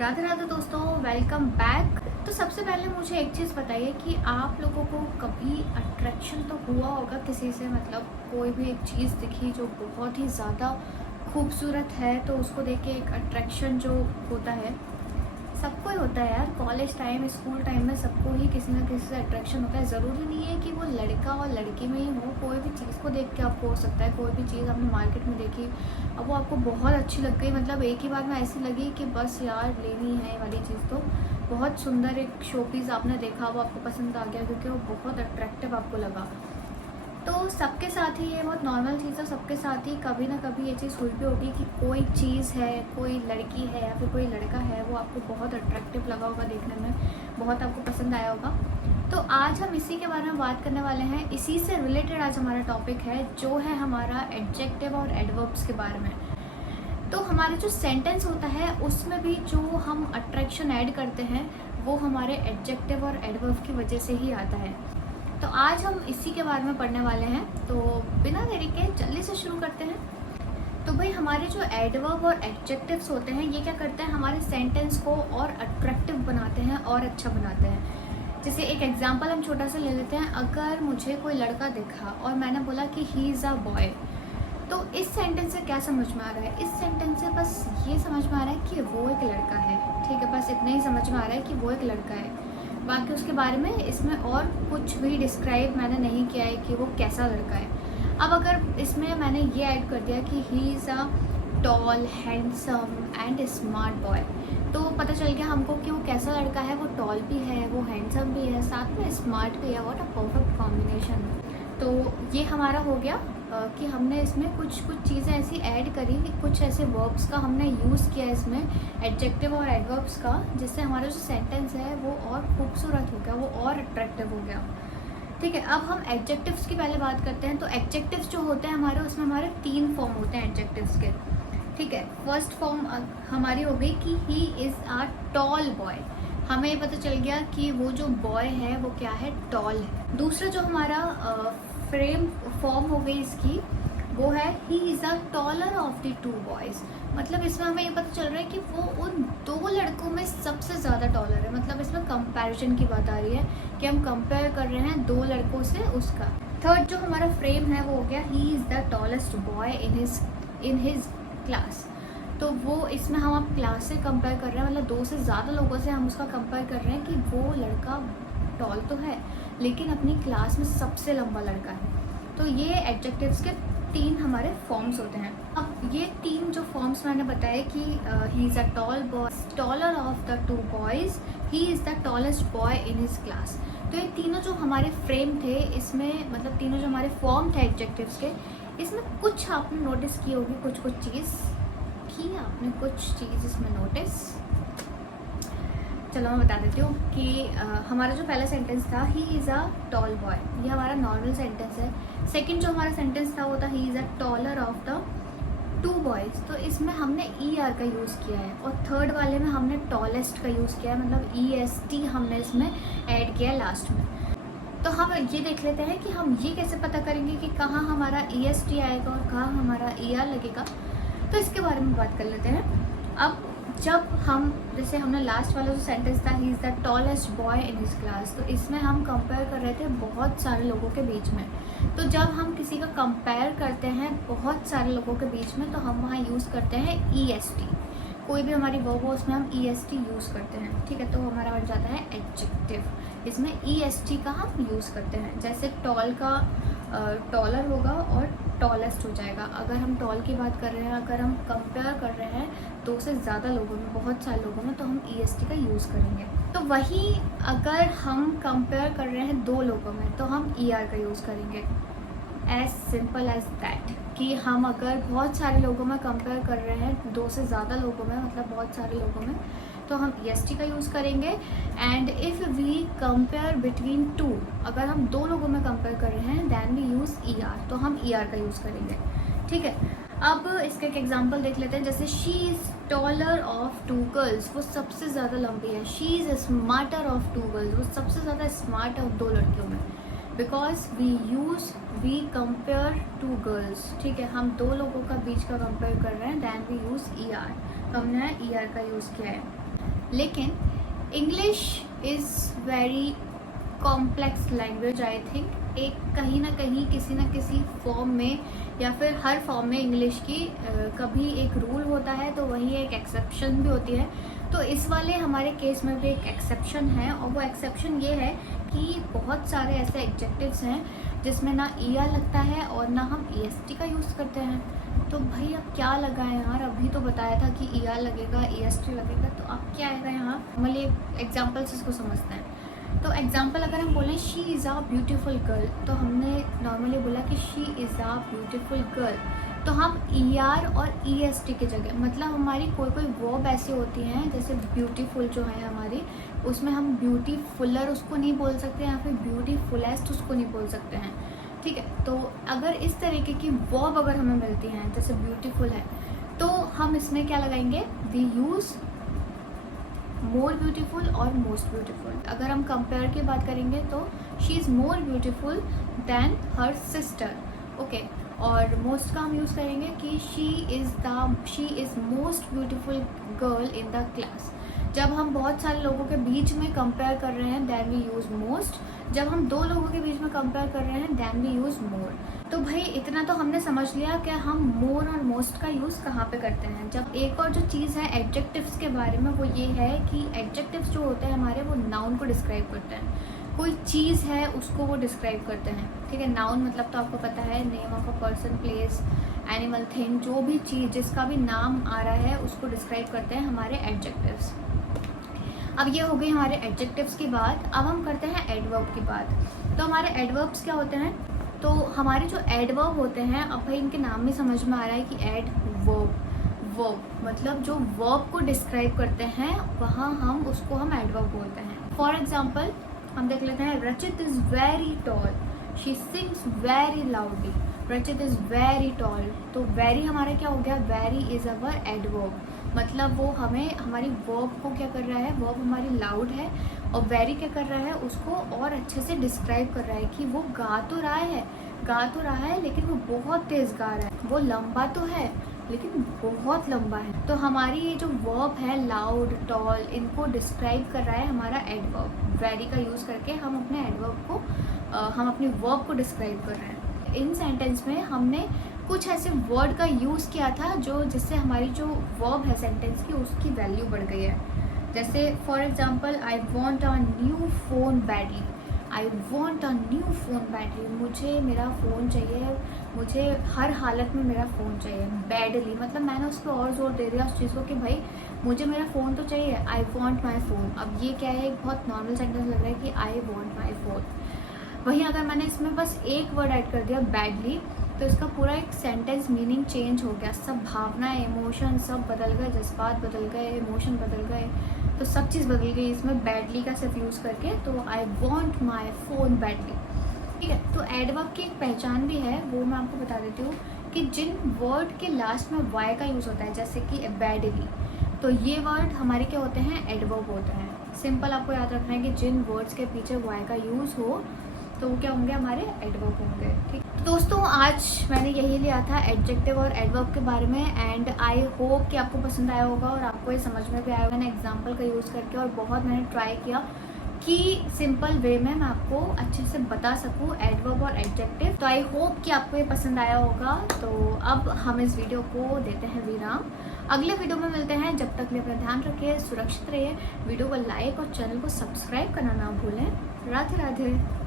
राधे राधे दोस्तों, welcome back. तो सबसे पहले मुझे एक चीज़ बताइए कि आप लोगों को कभी अट्रैक्शन तो हुआ होगा किसी से, मतलब कोई भी एक चीज़ दिखी जो बहुत ही ज़्यादा खूबसूरत है तो उसको देख के एक अट्रैक्शन जो होता है, सबको ही होता है यार। कॉलेज टाइम, स्कूल टाइम में सबको ही किसी ना किसी से अट्रैक्शन होता है। ज़रूरी नहीं है कि वो लड़का और लड़की में ही हो, कोई भी चीज़ को देख के आपको हो सकता है। कोई भी चीज़ आपने मार्केट में देखी, अब वो आपको बहुत अच्छी लग गई, मतलब एक ही बार में ऐसी लगी कि बस यार लेनी है ये वाली चीज़। तो बहुत सुंदर एक शो पीस आपने देखा, वो आपको पसंद आ गया क्योंकि वो बहुत अट्रैक्टिव आपको लगा। तो सबके साथ ही ये बहुत नॉर्मल चीज़ है, सबके साथ ही कभी ना कभी ये चीज़ हुई भी होगी कि कोई चीज़ है, कोई लड़की है या फिर कोई लड़का है, वो आपको बहुत अट्रैक्टिव लगा होगा देखने में, बहुत आपको पसंद आया होगा। तो आज हम इसी के बारे में बात करने वाले हैं। इसी से रिलेटेड आज हमारा टॉपिक है, जो है हमारा एडजेक्टिव और एडवर्ब्स के बारे में। तो हमारा जो सेंटेंस होता है उसमें भी जो हम अट्रैक्शन ऐड करते हैं वो हमारे एडजेक्टिव और एडवर्ब की वजह से ही आता है। तो आज हम इसी के बारे में पढ़ने वाले हैं, तो बिना देरी के जल्दी से शुरू करते हैं। तो भाई, हमारे जो एडवर्ब और एडजेक्टिव्स होते हैं ये क्या करते हैं, हमारे सेंटेंस को और अट्रैक्टिव बनाते हैं और अच्छा बनाते हैं। जैसे एक एग्जांपल हम छोटा सा ले लेते हैं। अगर मुझे कोई लड़का दिखा और मैंने बोला कि ही इज़ अ बॉय, तो इस सेंटेंस से क्या समझ में आ रहा है? इस सेंटेंस से बस ये समझ में आ रहा है कि वो एक लड़का है। ठीक है, बस इतना ही समझ में आ रहा है कि वो एक लड़का है। बाकी उसके बारे में इसमें और कुछ भी डिस्क्राइब मैंने नहीं किया है कि वो कैसा लड़का है। अब अगर इसमें मैंने ये ऐड कर दिया कि he is a tall, handsome and smart boy, तो पता चल गया हमको कि वो कैसा लड़का है। वो टॉल भी है, वो हैंडसम भी है, साथ में स्मार्ट भी है। What a perfect combination. तो ये हमारा हो गया कि हमने इसमें कुछ चीज़ें ऐसी ऐड करी, कुछ ऐसे वर्ब्स का हमने यूज़ किया इसमें, एडजेक्टिव और एडवर्ब्स का, जिससे हमारा जो सेंटेंस है वो और खूबसूरत हो गया, वो और अट्रैक्टिव हो गया। ठीक है, अब हम एडजेक्टिव्स की पहले बात करते हैं। तो एडजेक्टिव्स जो होते हैं हमारे, उसमें हमारे 3 फॉर्म होते हैं एडजेक्टिव्स के। ठीक है, फर्स्ट फॉर्म हमारी हो गई कि he is a tall boy. हमें ये पता चल गया कि वो जो बॉय है वो क्या है, टॉल है। दूसरा जो हमारा फ्रेम फॉर्म हो गई इसकी, वो है he is a taller of the 2 boys. मतलब इसमें हमें ये पता चल रहा है कि वो उन 2 लड़कों में सबसे ज़्यादा टॉलर है। मतलब इसमें कंपैरिजन की बात आ रही है कि हम कंपेयर कर रहे हैं 2 लड़कों से उसका। थर्ड जो हमारा फ्रेम है वो हो गया he is the tallest boy in his class. तो वो इसमें हम अब क्लास से कंपेयर कर रहे हैं, मतलब 2 से ज़्यादा लोगों से हम उसका कंपेयर कर रहे हैं कि वो लड़का टॉल तो है लेकिन अपनी क्लास में सबसे लंबा लड़का है। तो ये एडजेक्टिव्स के 3 हमारे फॉर्म्स होते हैं। अब ये 3 जो फॉर्म्स मैंने बताए कि he is a tall boy, taller of the 2 boys, he is the tallest boy in his class. तो ये तीनों जो हमारे फ्रेम थे इसमें, मतलब तीनों जो हमारे फॉर्म थे एडजेक्टिव्स के, इसमें कुछ आपने नोटिस की होगी, कुछ चीज़ की आपने, कुछ चीज़ इसमें नोटिस। चलो मैं बता देती हूँ कि हमारा जो पहला सेंटेंस था he is a tall boy, ये हमारा नॉर्मल सेंटेंस है। सेकंड जो हमारा सेंटेंस था वो था he is a taller of the 2 boys, तो इसमें हमने ई आर का यूज़ किया है। और थर्ड वाले में हमने टॉलेस्ट का यूज़ किया है, मतलब EST हमने इसमें ऐड किया है लास्ट में। तो हम ये देख लेते हैं कि हम ये कैसे पता करेंगे कि कहाँ हमारा EST आएगा और कहाँ हमारा ER लगेगा। तो इसके बारे में बात कर लेते हैं। अब जब हम, जैसे हमने लास्ट वाला जो सेंटेंस था he is the tallest boy in his class, तो इसमें हम कंपेयर कर रहे थे बहुत सारे लोगों के बीच में। तो जब हम किसी का कंपेयर करते हैं बहुत सारे लोगों के बीच में, तो हम वहाँ यूज़ करते हैं EST। कोई भी हमारी वर्ब हो उसमें हम EST यूज़ करते हैं। ठीक है, तो हमारा बन जाता है एडजेक्टिव। इसमें EST का हम यूज़ करते हैं। जैसे टॉल का टॉलर होगा और टॉलेस्ट हो जाएगा। अगर हम टॉल की बात कर रहे हैं, अगर हम कंपेयर कर रहे हैं 2 से ज़्यादा लोगों में, बहुत सारे लोगों में, तो हम EST का यूज़ करेंगे। तो वही अगर हम कंपेयर कर रहे हैं 2 लोगों में, तो हम ER का यूज़ करेंगे। As simple as that. कि हम अगर बहुत सारे लोगों में कंपेयर कर रहे हैं, 2 से ज़्यादा लोगों में, मतलब बहुत सारे लोगों में, तो हम EST का यूज़ करेंगे। And if we compare between 2, अगर हम 2 लोगों में कंपेयर कर रहे हैं, दैन वी यूज़ ER, तो हम ER का यूज़ करेंगे। ठीक है, अब इसका एक एग्जांपल देख लेते हैं। जैसे she is taller of 2 girls, वो सबसे ज़्यादा लंबी है। She is smarter of 2 girls, वो सबसे ज़्यादा स्मार्ट है 2 लड़कियों में। Because we compare 2 girls. ठीक है, हम 2 लोगों का बीच का कंपेयर कर रहे हैं, दैन वी यूज़ ER, तो हमने ER का यूज़ किया है। लेकिन English is very complex language. I think एक कहीं ना कहीं किसी न किसी फॉर्म में या फिर हर फॉर्म में इंग्लिश की कभी एक रूल होता है तो वहीं एक एक्सेप्शन भी होती है। तो इस वाले हमारे केस में भी एक एक्सेप्शन है, और वो एक्सेप्शन ये है कि बहुत सारे ऐसे एडजेक्टिव्स हैं जिसमें ना ER लगता है और ना हम EST का यूज़ करते हैं। तो भाई अब क्या लगा है यार, अभी तो बताया था कि ER लगेगा, EST लगेगा, तो अब क्या आएगा यहाँ। नॉर्मली एग्जाम्पल से इसको समझते हैं। तो एग्जाम्पल अगर हम बोलें she is a beautiful girl, तो हमने नॉर्मली बोला कि she is a beautiful girl, तो हम ER और EST की जगह, मतलब हमारी कोई कोई वर्ब ऐसी होती हैं जैसे ब्यूटीफुल जो है हमारी, उसमें हम ब्यूटीफुलर उसको नहीं बोल सकते या फिर ब्यूटीफुलेस्ट उसको नहीं बोल सकते हैं, ठीक है। तो अगर इस तरीके की वर्ब अगर हमें मिलती हैं जैसे ब्यूटीफुल है, तो हम इसमें क्या लगाएंगे, वी यूज़ मोर ब्यूटीफुल और मोस्ट ब्यूटीफुल। अगर हम कंपेयर की बात करेंगे तो she is more beautiful then her sister, okay. और मोस्ट का हम यूज़ करेंगे कि she is most beautiful girl in the class. जब हम बहुत सारे लोगों के बीच में कंपेयर कर रहे हैं देन वी यूज़ मोस्ट। जब हम दो लोगों के बीच में कंपेयर कर रहे हैं देन वी यूज़ मोर। तो भाई इतना तो हमने समझ लिया कि हम मोर और मोस्ट का यूज़ कहाँ पे करते हैं। जब एक और जो चीज़ है एडजेक्टिव्स के बारे में, वो ये है कि एडजेक्टिव्स जो होते हैं हमारे, वो नाउन को डिस्क्राइब करते हैं। कोई चीज़ है उसको वो डिस्क्राइब करते हैं, ठीक है। नाउन मतलब तो आपको पता है, name of a person, place, animal, thing, जो भी चीज़ जिसका भी नाम आ रहा है उसको डिस्क्राइब करते हैं हमारे एडजेक्टिव्स। अब ये हो गई हमारे एडजेक्टिव्स की बात। अब हम करते हैं एडवर्ब की बात। तो हमारे एडवर्ब्स क्या होते हैं, तो हमारे जो एडवर्ब होते हैं, अब भाई इनके नाम में समझ में आ रहा है कि वर्ब मतलब जो वर्ब को डिस्क्राइब करते हैं वहाँ उसको हम एडवर्ब बोलते हैं। फॉर एग्जाम्पल हम देख लेते हैं, रचित is very tall, she sings very loudly. रचित इज़ वेरी टॉल, तो वेरी हमारा क्या हो गया, वेरी इज़ अवर एडवर्ब, मतलब वो हमें हमारी वर्ब को क्या कर रहा है, वर्ब हमारी लाउड है और वेरी क्या कर रहा है, उसको और अच्छे से डिस्क्राइब कर रहा है कि वो गा तो रहा है लेकिन वो बहुत तेज़ गा रहा है, वो लंबा तो है लेकिन बहुत लंबा है। तो हमारी ये जो वर्ब है लाउड, टॉल, इनको डिस्क्राइब कर रहा है हमारा एडवर्ब। वेरी का यूज़ करके हम अपने एडवर्ब को हम अपनी वर्ब को डिस्क्राइब कर रहे हैं। इन सेंटेंस में हमने कुछ ऐसे वर्ड का यूज़ किया था जिससे हमारी जो वर्ब है सेंटेंस की, उसकी वैल्यू बढ़ गई है। जैसे for example, I want a new phone badly. I want a new phone badly, मुझे मेरा फ़ोन चाहिए, मुझे हर हालत में मेरा फ़ोन चाहिए। बैडली मतलब मैंने उस पर और ज़ोर दे दिया उस चीज़ को कि भाई मुझे मेरा फ़ोन तो चाहिए, आई वॉन्ट माई फ़ोन। अब ये क्या है, एक बहुत नॉर्मल सेंटेंस लग रहा है कि आई वॉन्ट माई फ़ोन। वहीं अगर मैंने इसमें बस एक वर्ड ऐड कर दिया बैडली, तो इसका पूरा एक सेंटेंस मीनिंग चेंज हो गया। सब भावनाएं, इमोशन सब बदल गए, जज्बात बदल गए, इमोशन बदल गए, तो सब चीज़ बदल गई इसमें बैडली का सिर्फ यूज़ करके। तो I want my phone badly, ठीक है। तो एडवर्ब की एक पहचान भी है, वो मैं आपको बता देती हूँ कि जिन वर्ड के लास्ट में वाई का यूज़ होता है, जैसे कि बैडली, तो ये वर्ड हमारे क्या होते हैं, एडवर्ब होते हैं। सिंपल आपको याद रखना है कि जिन वर्ड्स के पीछे वाई का यूज़ हो तो वो क्या होंगे, हमारे एडवर्ब होंगे, ठीक। तो दोस्तों आज मैंने यही लिया था एडजेक्टिव और एडवर्ब के बारे में, एंड आई होप कि आपको पसंद आया होगा और आपको ये समझ में भी आया। मैंने एग्जांपल का यूज़ करके और बहुत मैंने ट्राई किया कि सिंपल वे में मैं आपको अच्छे से बता सकूं एडवर्ब और एडजेक्टिव। तो आई होप कि आपको ये पसंद आया होगा। तो अब हम इस वीडियो को देते हैं विराम, अगले वीडियो में मिलते हैं। जब तक लिए अपना ध्यान रखिए, सुरक्षित रहिए, वीडियो को लाइक और चैनल को सब्सक्राइब करना ना भूलें। राधे राधे।